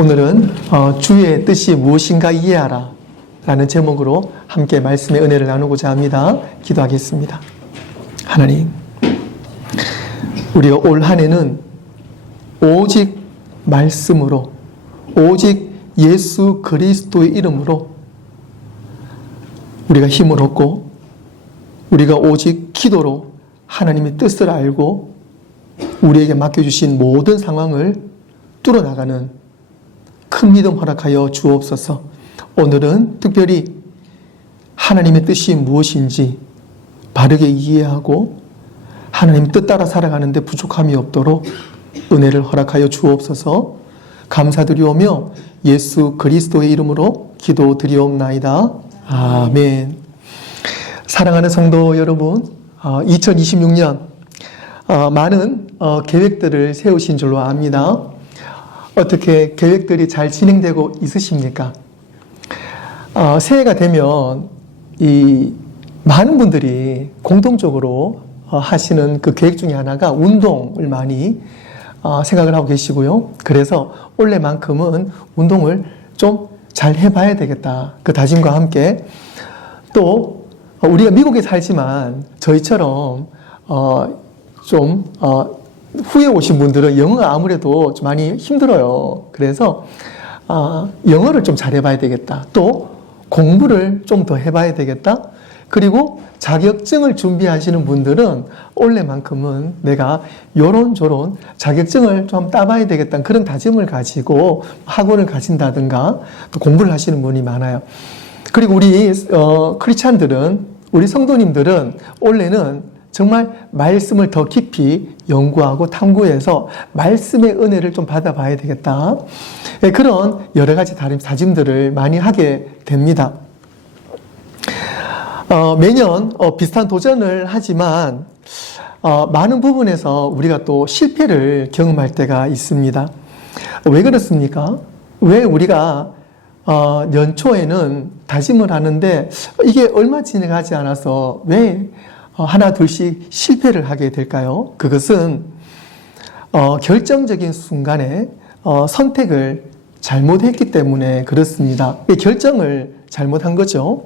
오늘은 주의 뜻이 무엇인가 이해하라 라는 제목으로 함께 말씀의 은혜를 나누고자 합니다. 기도하겠습니다. 하나님, 우리가 올 한 해는 오직 말씀으로, 오직 예수 그리스도의 이름으로 우리가 힘을 얻고, 우리가 오직 기도로 하나님의 뜻을 알고 우리에게 맡겨주신 모든 상황을 뚫어나가는 큰 믿음 허락하여 주옵소서. 오늘은 특별히 하나님의 뜻이 무엇인지 바르게 이해하고 하나님 뜻 따라 살아가는데 부족함이 없도록 은혜를 허락하여 주옵소서. 감사드리오며 예수 그리스도의 이름으로 기도드리옵나이다. 아멘. 사랑하는 성도 여러분, 2026년 많은 계획들을 세우신 줄로 압니다. 어떻게 계획들이 잘 진행되고 있으십니까? 새해가 되면 이 많은 분들이 공통적으로 하시는 그 계획 중에 하나가 운동을 많이 생각을 하고 계시고요. 그래서 올해만큼은 운동을 좀 잘 해봐야 되겠다. 그 다짐과 함께 또 우리가 미국에 살지만 저희처럼 좀 후에 오신 분들은 영어가 아무래도 좀 많이 힘들어요. 그래서 영어를 좀 잘 해봐야 되겠다. 또 공부를 좀 더 해봐야 되겠다. 그리고 자격증을 준비하시는 분들은 올해만큼은 내가 요런저런 자격증을 좀 따봐야 되겠다는 그런 다짐을 가지고 학원을 가신다든가 또 공부를 하시는 분이 많아요. 그리고 우리 크리스찬들은, 우리 성도님들은 올해는 정말 말씀을 더 깊이 연구하고 탐구해서 말씀의 은혜를 좀 받아봐야 되겠다. 그런 여러 가지 다짐들을 많이 하게 됩니다. 매년 비슷한 도전을 하지만 많은 부분에서 우리가 또 실패를 경험할 때가 있습니다. 왜 그렇습니까? 왜 우리가 연초에는 다짐을 하는데 이게 얼마 지나가지 않아서 왜 하나 둘씩 실패를 하게 될까요? 그것은 결정적인 순간에 선택을 잘못했기 때문에 그렇습니다. 결정을 잘못한 거죠.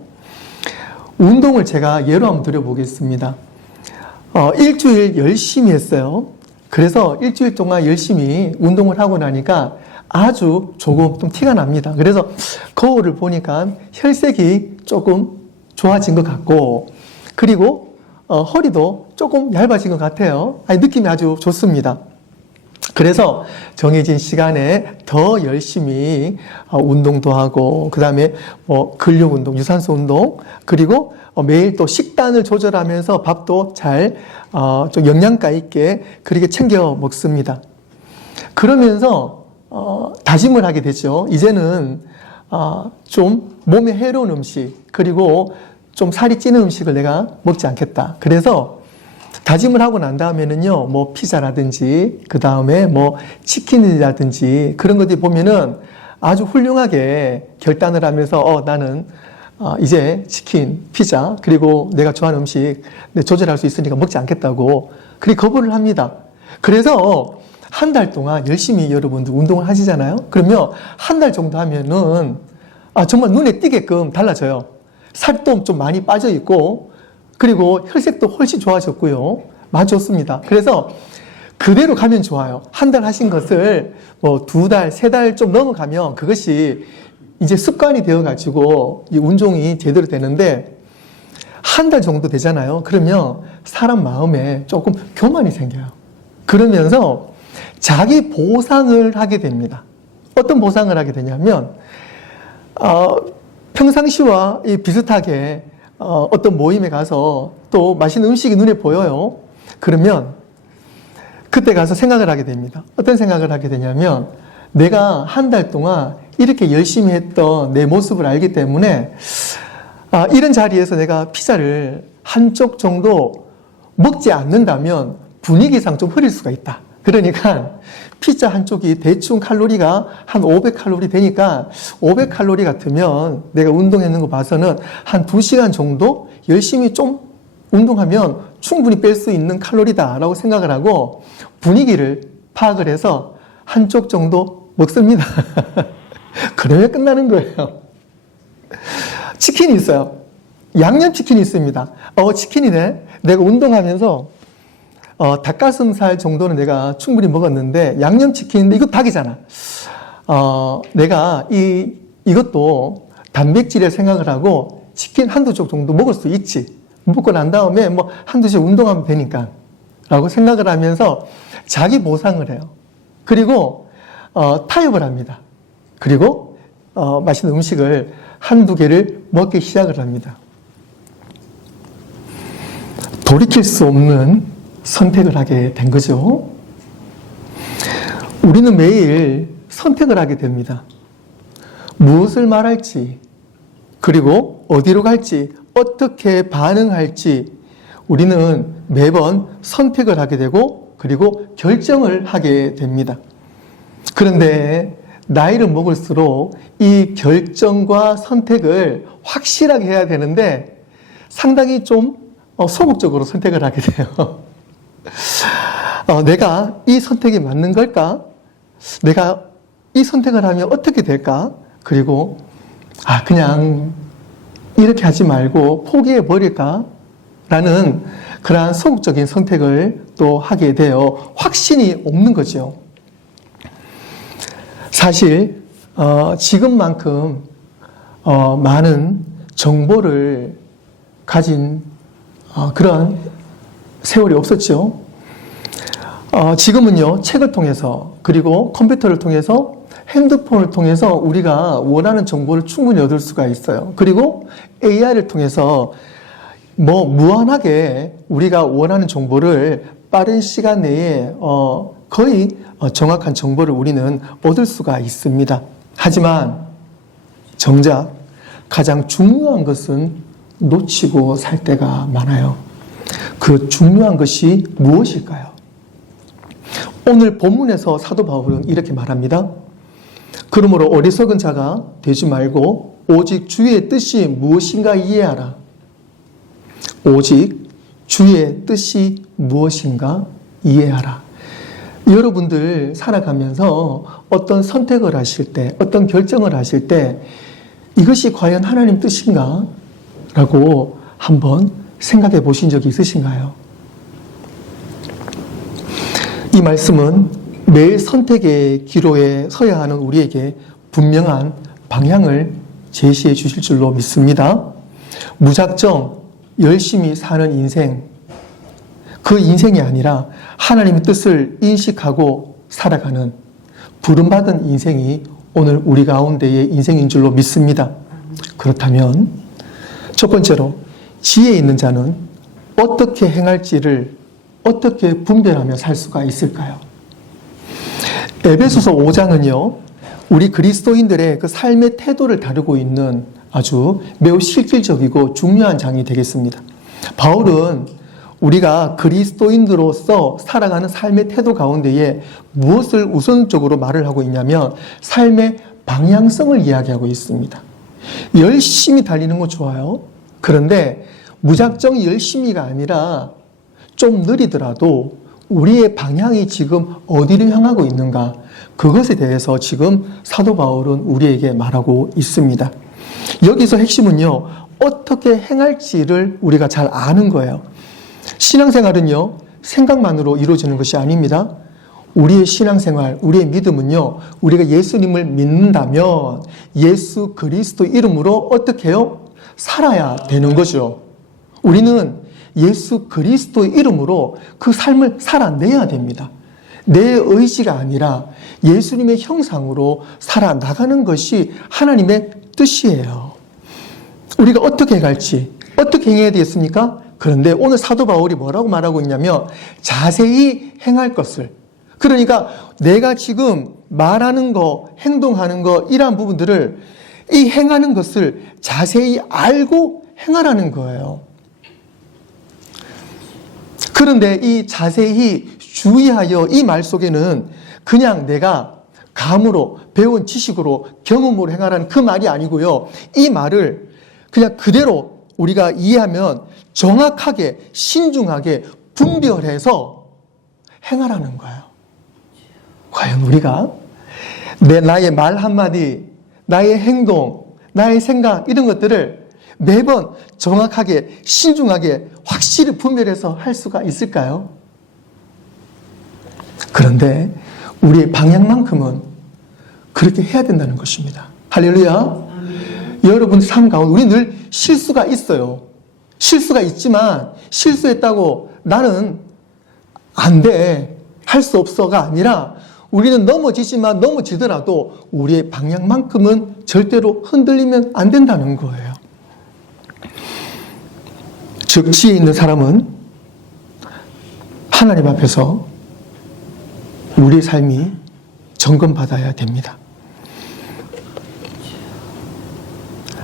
운동을 제가 예로 한번 드려보겠습니다. 일주일 열심히 했어요. 그래서 일주일 동안 열심히 운동을 하고 나니까 아주 조금 좀 티가 납니다. 그래서 거울을 보니까 혈색이 조금 좋아진 것 같고, 그리고 허리도 조금 얇아진 것 같아요. 느낌이 아주 좋습니다. 그래서 정해진 시간에 더 열심히 운동도 하고, 그 다음에 근력 운동, 유산소 운동, 그리고 매일 또 식단을 조절하면서 밥도 잘 좀 영양가 있게 그렇게 챙겨 먹습니다. 그러면서 다짐을 하게 되죠. 이제는 좀 몸에 해로운 음식, 그리고 좀 살이 찌는 음식을 내가 먹지 않겠다. 그래서 다짐을 하고 난 다음에는요, 뭐 피자라든지 그 다음에 뭐 치킨이라든지 그런 것들이 보면은 아주 훌륭하게 결단을 하면서 나는 이제 치킨, 피자, 그리고 내가 좋아하는 음식 조절할 수 있으니까 먹지 않겠다고 그렇게 거부를 합니다. 그래서 한 달 동안 열심히 여러분들 운동을 하시잖아요. 그러면 한 달 정도 하면은 정말 눈에 띄게끔 달라져요. 살도 좀 많이 빠져 있고, 그리고 혈색도 훨씬 좋아졌고요. 아주 좋습니다. 그래서 그대로 가면 좋아요. 한 달 하신 것을 뭐 2달, 3달 좀 넘어가면 그것이 이제 습관이 되어가지고 이 운동이 제대로 되는데, 한 달 정도 되잖아요. 그러면 사람 마음에 조금 교만이 생겨요. 그러면서 자기 보상을 하게 됩니다. 어떤 보상을 하게 되냐면, 평상시와 비슷하게 어떤 모임에 가서 또 맛있는 음식이 눈에 보여요. 그러면 그때 가서 생각을 하게 됩니다. 어떤 생각을 하게 되냐면, 내가 한 달 동안 이렇게 열심히 했던 내 모습을 알기 때문에 이런 자리에서 내가 피자를 한쪽 정도 먹지 않는다면 분위기상 좀 흐릴 수가 있다. 그러니까 피자 한쪽이 대충 칼로리가 한 500칼로리 되니까 500칼로리 같으면 내가 운동했는 거 봐서는 한 2시간 정도 열심히 좀 운동하면 충분히 뺄 수 있는 칼로리다라고 생각을 하고 분위기를 파악을 해서 한쪽 정도 먹습니다. 그러면 끝나는 거예요. 치킨이 있어요. 양념치킨이 있습니다. 치킨이네. 내가 운동하면서 닭가슴살 정도는 내가 충분히 먹었는데 양념치킨인데 이거 닭이잖아. 내가 이것도 단백질에 생각을 하고 치킨 한두 쪽 정도 먹을 수 있지. 먹고 난 다음에 뭐 한두 쪽 운동하면 되니까 라고 생각을 하면서 자기 보상을 해요. 그리고 타협을 합니다. 그리고 맛있는 음식을 한두 개를 먹기 시작을 합니다. 돌이킬 수 없는 선택을 하게 된 거죠. 우리는 매일 선택을 하게 됩니다. 무엇을 말할지, 그리고 어디로 갈지, 어떻게 반응할지 우리는 매번 선택을 하게 되고 그리고 결정을 하게 됩니다. 그런데 나이를 먹을수록 이 결정과 선택을 확실하게 해야 되는데 상당히 좀 소극적으로 선택을 하게 돼요. 내가 이 선택이 맞는 걸까? 내가 이 선택을 하면 어떻게 될까? 그리고 그냥 이렇게 하지 말고 포기해 버릴까? 라는 그러한 소극적인 선택을 또 하게 되어 확신이 없는 거죠. 사실 지금만큼 많은 정보를 가진 그런 세월이 없었죠. 지금은요, 책을 통해서 그리고 컴퓨터를 통해서 핸드폰을 통해서 우리가 원하는 정보를 충분히 얻을 수가 있어요. 그리고 AI를 통해서 무한하게 우리가 원하는 정보를 빠른 시간 내에 거의 정확한 정보를 우리는 얻을 수가 있습니다. 하지만 정작 가장 중요한 것은 놓치고 살 때가 많아요. 그 중요한 것이 무엇일까요? 오늘 본문에서 사도 바울은 이렇게 말합니다. 그러므로 어리석은 자가 되지 말고 오직 주의 뜻이 무엇인가 이해하라. 오직 주의 뜻이 무엇인가 이해하라. 여러분들 살아가면서 어떤 선택을 하실 때, 어떤 결정을 하실 때 이것이 과연 하나님 뜻인가? 라고 한번 생각해 보신 적이 있으신가요? 이 말씀은 매일 선택의 기로에 서야 하는 우리에게 분명한 방향을 제시해 주실 줄로 믿습니다. 무작정 열심히 사는 인생, 그 인생이 아니라 하나님의 뜻을 인식하고 살아가는 부름받은 인생이 오늘 우리 가운데의 인생인 줄로 믿습니다. 그렇다면 첫 번째로 지혜 있는 자는 어떻게 행할지를 어떻게 분별하며 살 수가 있을까요? 에베소서 5장은요, 우리 그리스도인들의 그 삶의 태도를 다루고 있는 아주 매우 실질적이고 중요한 장이 되겠습니다. 바울은 우리가 그리스도인으로서 살아가는 삶의 태도 가운데에 무엇을 우선적으로 말을 하고 있냐면 삶의 방향성을 이야기하고 있습니다. 열심히 달리는 거 좋아요. 그런데 무작정 열심히가 아니라 좀 느리더라도 우리의 방향이 지금 어디를 향하고 있는가, 그것에 대해서 지금 사도 바울은 우리에게 말하고 있습니다. 여기서 핵심은요, 어떻게 행할지를 우리가 잘 아는 거예요. 신앙생활은요, 생각만으로 이루어지는 것이 아닙니다. 우리의 신앙생활, 우리의 믿음은요, 우리가 예수님을 믿는다면 예수 그리스도 이름으로 어떻게 해요? 살아야 되는 거죠. 우리는 예수 그리스도 이름으로 그 삶을 살아내야 됩니다. 내 의지가 아니라 예수님의 형상으로 살아나가는 것이 하나님의 뜻이에요. 우리가 어떻게 갈지, 어떻게 행해야 되겠습니까? 그런데 오늘 사도 바울이 뭐라고 말하고 있냐면 자세히 행할 것을, 그러니까 내가 지금 말하는 거, 행동하는 거, 이러한 부분들을, 이 행하는 것을 자세히 알고 행하라는 거예요. 그런데 이 자세히 주의하여, 이 말 속에는 그냥 내가 감으로 배운 지식으로 경험으로 행하라는 그 말이 아니고요. 이 말을 그냥 그대로 우리가 이해하면 정확하게 신중하게 분별해서 행하라는 거예요. 과연 우리가 나의 말 한마디, 나의 행동, 나의 생각 이런 것들을 매번 정확하게 신중하게 확실히 분별해서 할 수가 있을까요? 그런데 우리의 방향만큼은 그렇게 해야 된다는 것입니다. 할렐루야. 여러분 삶 가운데 우리 늘 실수가 있어요. 실수가 있지만 실수했다고 나는 안 돼, 할 수 없어가 아니라 우리는 넘어지지만 넘어지더라도 우리의 방향만큼은 절대로 흔들리면 안 된다는 거예요. 즉 지혜 있는 사람은 하나님 앞에서 우리의 삶이 점검받아야 됩니다.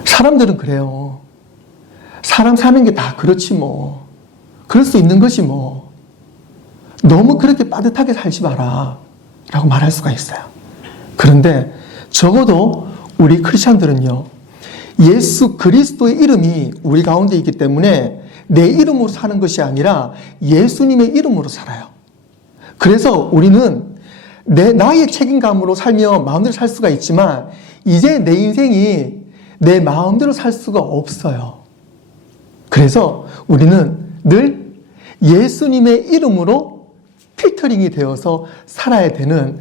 사람들은 그래요. 사람 사는 게 다 그렇지 뭐. 그럴 수 있는 것이 뭐. 너무 그렇게 빠듯하게 살지 마라 라고 말할 수가 있어요. 그런데 적어도 우리 크리스찬들은요, 예수 그리스도의 이름이 우리 가운데 있기 때문에 내 이름으로 사는 것이 아니라 예수님의 이름으로 살아요. 그래서 우리는 나의 책임감으로 살며 마음대로 살 수가 있지만 이제 내 인생이 내 마음대로 살 수가 없어요. 그래서 우리는 늘 예수님의 이름으로 필터링이 되어서 살아야 되는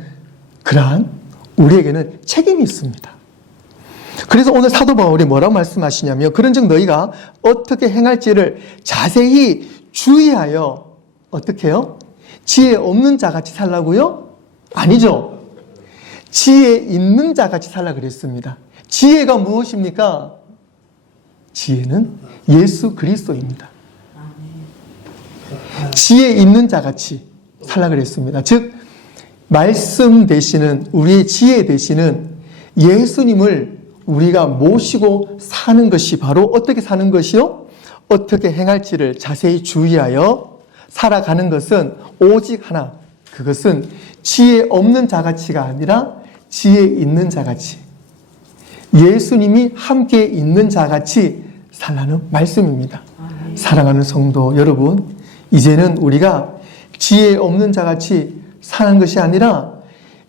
그러한 우리에게는 책임이 있습니다. 그래서 오늘 사도 바울이 뭐라고 말씀하시냐면 그런즉 너희가 어떻게 행할지를 자세히 주의하여 어떻게 해요? 지혜 없는 자같이 살라고요? 아니죠. 지혜 있는 자같이 살라 그랬습니다. 지혜가 무엇입니까? 지혜는 예수 그리스도입니다. 지혜 있는 자같이 살라 그랬습니다. 즉 말씀 되시는 우리의 지혜 되시는 예수님을 우리가 모시고 사는 것이 바로 어떻게 사는 것이요? 어떻게 행할지를 자세히 주의하여 살아가는 것은 오직 하나, 그것은 지혜 없는 자같이가 아니라 지혜 있는 자같이, 예수님이 함께 있는 자같이 살라는 말씀입니다. 사랑하는 성도 여러분, 이제는 우리가 지혜 없는 자같이 사는 것이 아니라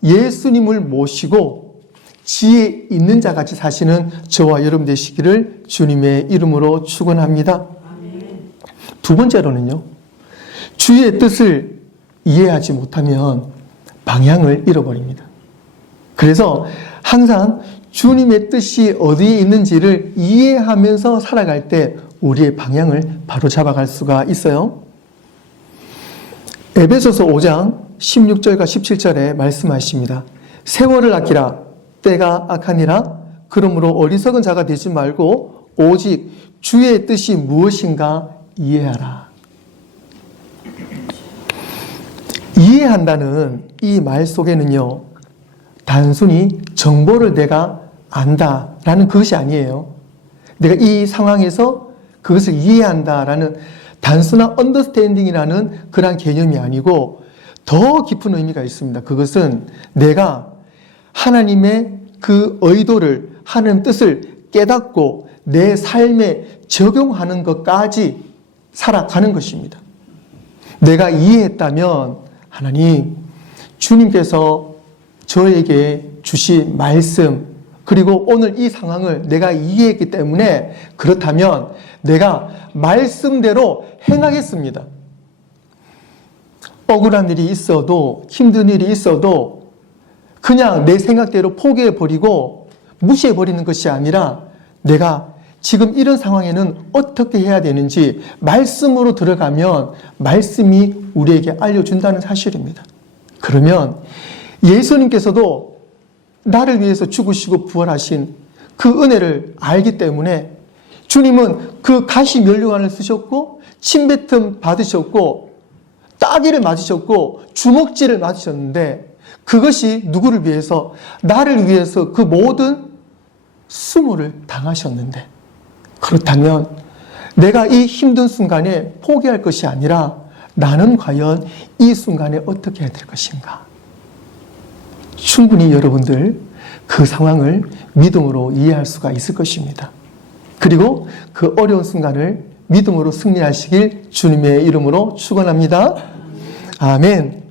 예수님을 모시고 지혜 있는 자같이 사시는 저와 여러분 되시기를 주님의 이름으로 축원합니다. 두 번째로는요, 주의 뜻을 이해하지 못하면 방향을 잃어버립니다. 그래서 항상 주님의 뜻이 어디에 있는지를 이해하면서 살아갈 때 우리의 방향을 바로 잡아갈 수가 있어요. 에베소서 5장 16절과 17절에 말씀하십니다. 세월을 아끼라, 때가 악하니라. 그러므로 어리석은 자가 되지 말고 오직 주의 뜻이 무엇인가 이해하라. 이해한다는 이 말 속에는요, 단순히 정보를 내가 안다라는 그것이 아니에요. 내가 이 상황에서 그것을 이해한다라는 단순한 언더스탠딩이라는 그런 개념이 아니고 더 깊은 의미가 있습니다. 그것은 내가 하나님의 그 의도를, 하나님 뜻을 깨닫고 내 삶에 적용하는 것까지 살아가는 것입니다. 내가 이해했다면 하나님, 주님께서 저에게 주신 말씀, 그리고 오늘 이 상황을 내가 이해했기 때문에 그렇다면 내가 말씀대로 행하겠습니다. 억울한 일이 있어도, 힘든 일이 있어도 그냥 내 생각대로 포기해버리고 무시해버리는 것이 아니라 내가 지금 이런 상황에는 어떻게 해야 되는지 말씀으로 들어가면 말씀이 우리에게 알려준다는 사실입니다. 그러면 예수님께서도 나를 위해서 죽으시고 부활하신 그 은혜를 알기 때문에 주님은 그 가시 면류관을 쓰셨고 침뱉음 받으셨고 따기를 맞으셨고 주먹질을 맞으셨는데 그것이 누구를 위해서? 나를 위해서 그 모든 수모를 당하셨는데, 그렇다면 내가 이 힘든 순간에 포기할 것이 아니라 나는 과연 이 순간에 어떻게 해야 될 것인가? 충분히 여러분들 그 상황을 믿음으로 이해할 수가 있을 것입니다. 그리고 그 어려운 순간을 믿음으로 승리하시길 주님의 이름으로 축원합니다. 아멘.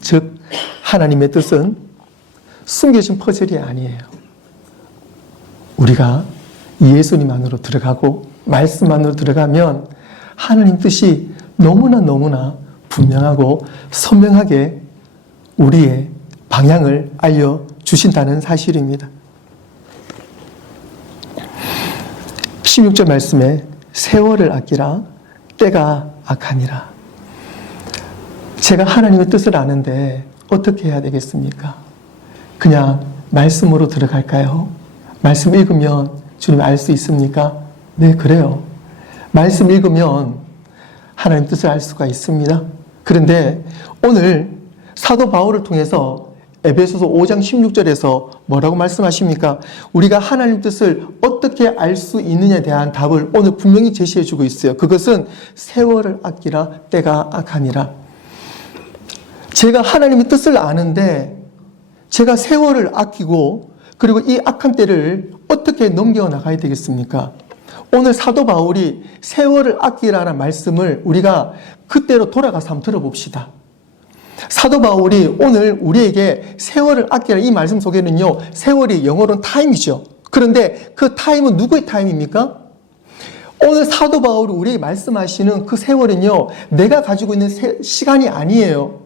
즉 하나님의 뜻은 숨겨진 퍼즐이 아니에요. 우리가 예수님 안으로 들어가고 말씀 안으로 들어가면 하나님 뜻이 너무나 분명하고 선명하게 우리의 방향을 알려주신다는 사실입니다. 16절 말씀에 세월을 아끼라 때가 악하니라. 제가 하나님의 뜻을 아는데 어떻게 해야 되겠습니까? 그냥 말씀으로 들어갈까요? 말씀 읽으면 주님 알 수 있습니까? 네, 그래요. 말씀 읽으면 하나님 뜻을 알 수가 있습니다. 그런데 오늘 사도 바울을 통해서 에베소서 5장 16절에서 뭐라고 말씀하십니까? 우리가 하나님 뜻을 어떻게 알 수 있느냐에 대한 답을 오늘 분명히 제시해 주고 있어요. 그것은 세월을 아끼라 때가 악하니라. 제가 하나님의 뜻을 아는데 제가 세월을 아끼고 그리고 이 악한 때를 어떻게 넘겨나가야 되겠습니까? 오늘 사도 바울이 세월을 아끼라는 말씀을 우리가 그때로 돌아가서 한번 들어봅시다. 사도 바울이 오늘 우리에게 세월을 아끼라 이 말씀 속에는요, 세월이 영어로는 타임이죠. 그런데 그 타임은 누구의 타임입니까? 오늘 사도 바울이 우리에게 말씀하시는 그 세월은요, 내가 가지고 있는 시간이 아니에요.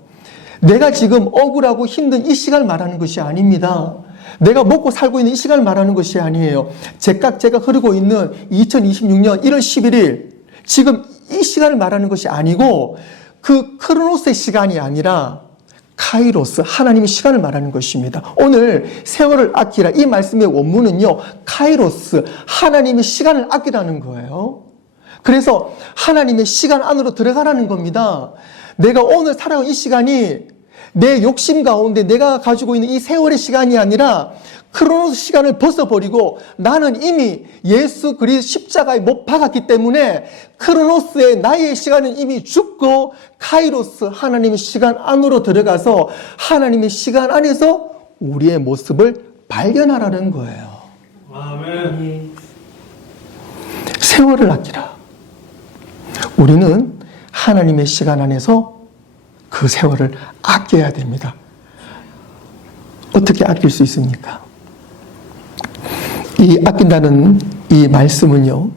내가 지금 억울하고 힘든 이 시간을 말하는 것이 아닙니다. 내가 먹고 살고 있는 이 시간을 말하는 것이 아니에요. 제가 흐르고 있는 2026년 1월 11일, 지금 이 시간을 말하는 것이 아니고 그 크로노스의 시간이 아니라 카이로스, 하나님의 시간을 말하는 것입니다. 오늘 세월을 아끼라 이 말씀의 원문은요, 카이로스, 하나님의 시간을 아끼라는 거예요. 그래서 하나님의 시간 안으로 들어가라는 겁니다. 내가 오늘 살아온 이 시간이 내 욕심 가운데 내가 가지고 있는 이 세월의 시간이 아니라 크로노스 시간을 벗어버리고 나는 이미 예수 그리스도 십자가에 못 박았기 때문에 크로노스의 나의 시간은 이미 죽고 카이로스 하나님의 시간 안으로 들어가서 하나님의 시간 안에서 우리의 모습을 발견하라는 거예요. 아멘. 세월을 아끼라. 우리는 하나님의 시간 안에서 그 세월을 아껴야 됩니다. 어떻게 아낄 수 있습니까? 이 아낀다는 이 말씀은요,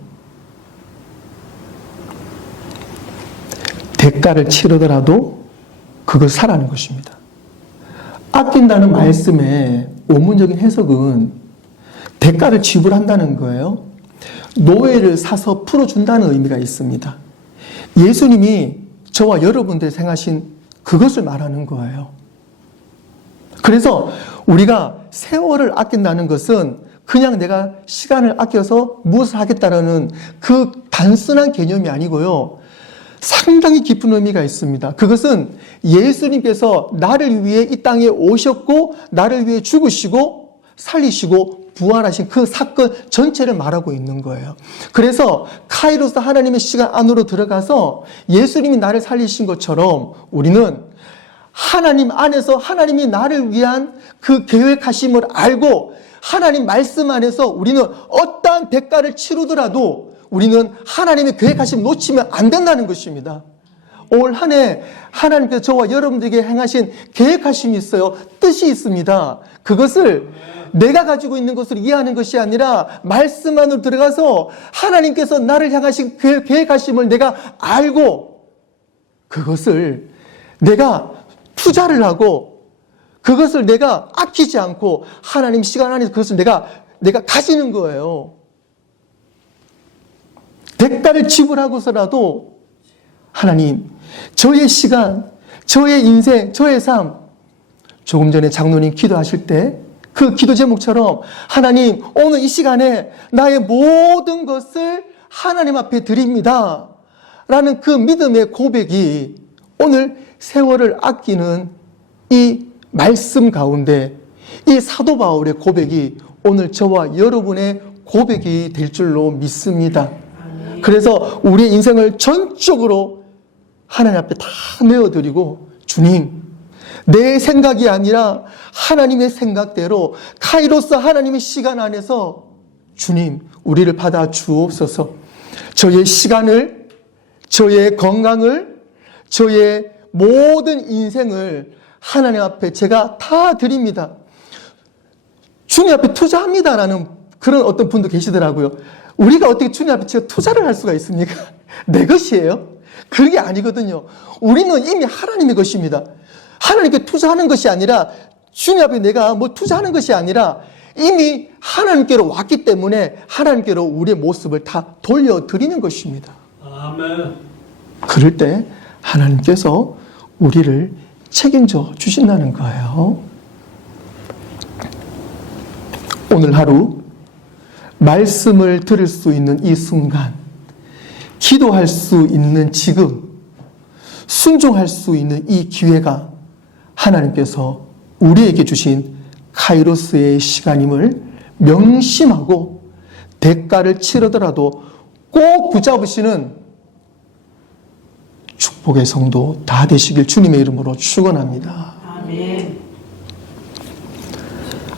대가를 치르더라도 그걸 사라는 것입니다. 아낀다는 말씀의 원문적인 해석은 대가를 지불한다는 거예요. 노예를 사서 풀어준다는 의미가 있습니다. 예수님이 저와 여러분들이 생각하신 그것을 말하는 거예요. 그래서 우리가 세월을 아낀다는 것은 그냥 내가 시간을 아껴서 무엇을 하겠다라는 그 단순한 개념이 아니고요. 상당히 깊은 의미가 있습니다. 그것은 예수님께서 나를 위해 이 땅에 오셨고 나를 위해 죽으시고 살리시고 부활하신 그 사건 전체를 말하고 있는 거예요. 그래서 카이로스 하나님의 시간 안으로 들어가서 예수님이 나를 살리신 것처럼 우리는 하나님 안에서 하나님이 나를 위한 그 계획하심을 알고 하나님 말씀 안에서 우리는 어떠한 대가를 치르더라도 우리는 하나님의 계획하심을 놓치면 안 된다는 것입니다. 올 한 해 하나님께서 저와 여러분들에게 행하신 계획하심이 있어요. 뜻이 있습니다. 그것을 내가 가지고 있는 것을 이해하는 것이 아니라 말씀 안으로 들어가서 하나님께서 나를 향하신 그 계획하심을 내가 알고 그것을 내가 투자를 하고 그것을 내가 아끼지 않고 하나님 시간 안에서 그것을 내가 가지는 거예요. 대가를 지불하고서라도 하나님, 저의 시간, 저의 인생, 저의 삶, 조금 전에 장로님 기도하실 때 그 기도 제목처럼 하나님, 오늘 이 시간에 나의 모든 것을 하나님 앞에 드립니다. 라는 그 믿음의 고백이 오늘 세월을 아끼는 이 말씀 가운데 이 사도 바울의 고백이 오늘 저와 여러분의 고백이 될 줄로 믿습니다. 그래서 우리의 인생을 전적으로 하나님 앞에 다 내어드리고 주님, 내 생각이 아니라 하나님의 생각대로 카이로스 하나님의 시간 안에서 주님, 우리를 받아 주옵소서. 저의 시간을, 저의 건강을, 저의 모든 인생을 하나님 앞에 제가 다 드립니다. 주님 앞에 투자합니다라는 그런 어떤 분도 계시더라고요. 우리가 어떻게 주님 앞에 제가 투자를 할 수가 있습니까? 내 것이에요? 그게 아니거든요. 우리는 이미 하나님의 것입니다. 하나님께 투자하는 것이 아니라 주님 앞에 내가 뭐 투자하는 것이 아니라 이미 하나님께로 왔기 때문에 하나님께로 우리의 모습을 다 돌려드리는 것입니다. 아멘. 그럴 때 하나님께서 우리를 책임져 주신다는 거예요. 오늘 하루 말씀을 들을 수 있는 이 순간, 기도할 수 있는 지금, 순종할 수 있는 이 기회가 하나님께서 우리에게 주신 카이로스의 시간임을 명심하고 대가를 치르더라도 꼭 붙잡으시는 축복의 성도 다 되시길 주님의 이름으로 축원합니다. 아멘.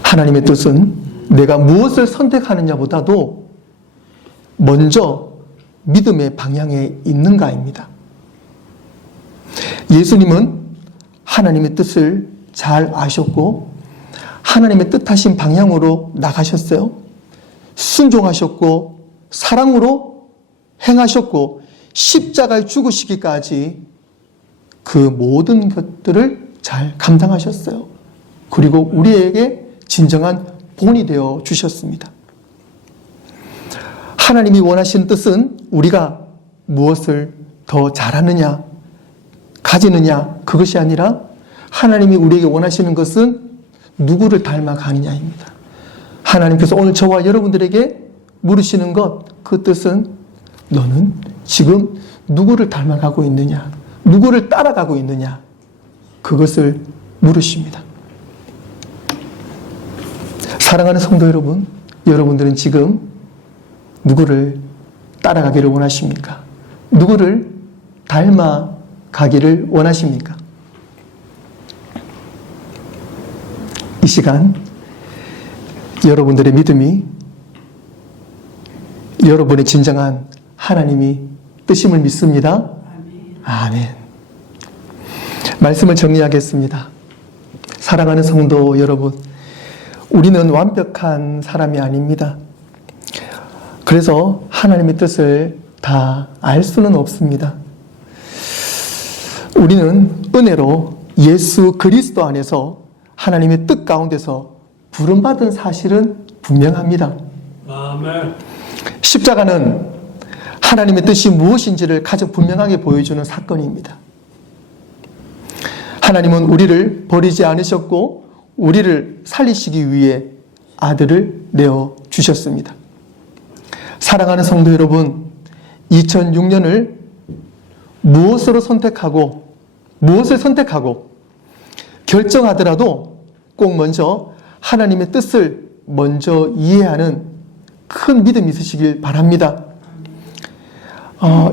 하나님의 뜻은 내가 무엇을 선택하느냐보다도 먼저 믿음의 방향에 있는가입니다. 예수님은 하나님의 뜻을 잘 아셨고 하나님의 뜻하신 방향으로 나가셨어요. 순종하셨고 사랑으로 행하셨고 십자가에 죽으시기까지 그 모든 것들을 잘 감당하셨어요. 그리고 우리에게 진정한 본이 되어 주셨습니다. 하나님이 원하시는 뜻은 우리가 무엇을 더 잘하느냐, 가지느냐, 그것이 아니라 하나님이 우리에게 원하시는 것은 누구를 닮아가느냐입니다. 하나님께서 오늘 저와 여러분들에게 물으시는 것, 그 뜻은 너는 지금 누구를 닮아가고 있느냐, 누구를 따라가고 있느냐, 그것을 물으십니다. 사랑하는 성도 여러분, 여러분들은 지금 누구를 따라가기를 원하십니까? 누구를 닮아가기를 원하십니까? 이 시간 여러분들의 믿음이 여러분의 진정한 하나님이 뜻임을 믿습니다. 아멘. 말씀을 정리하겠습니다. 사랑하는 성도 여러분, 우리는 완벽한 사람이 아닙니다. 그래서 하나님의 뜻을 다 알 수는 없습니다. 우리는 은혜로 예수 그리스도 안에서 하나님의 뜻 가운데서 부름받은 사실은 분명합니다. 아멘. 십자가는 하나님의 뜻이 무엇인지를 가장 분명하게 보여주는 사건입니다. 하나님은 우리를 버리지 않으셨고 우리를 살리시기 위해 아들을 내어주셨습니다. 사랑하는 성도 여러분, 2006년을 무엇을 선택하고 결정하더라도 꼭 먼저 하나님의 뜻을 먼저 이해하는 큰 믿음이 있으시길 바랍니다.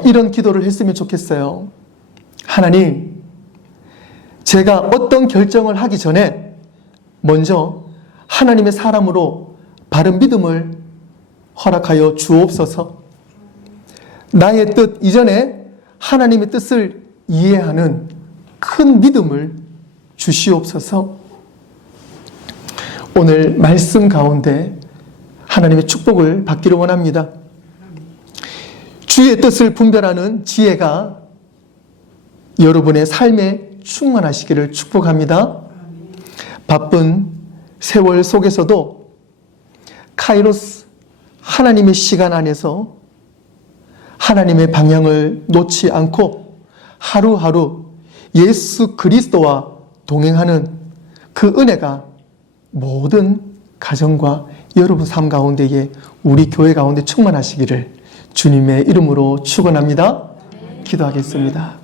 이런 기도를 했으면 좋겠어요. 하나님, 제가 어떤 결정을 하기 전에 먼저 하나님의 사람으로 바른 믿음을 허락하여 주옵소서. 나의 뜻 이전에 하나님의 뜻을 이해하는 큰 믿음을 주시옵소서. 오늘 말씀 가운데 하나님의 축복을 받기를 원합니다. 주의 뜻을 분별하는 지혜가 여러분의 삶에 충만하시기를 축복합니다. 바쁜 세월 속에서도 카이로스 하나님의 시간 안에서 하나님의 방향을 놓지 않고 하루하루 예수 그리스도와 동행하는 그 은혜가 모든 가정과 여러분 삶 가운데에 우리 교회 가운데 충만하시기를 주님의 이름으로 축원합니다. 기도하겠습니다.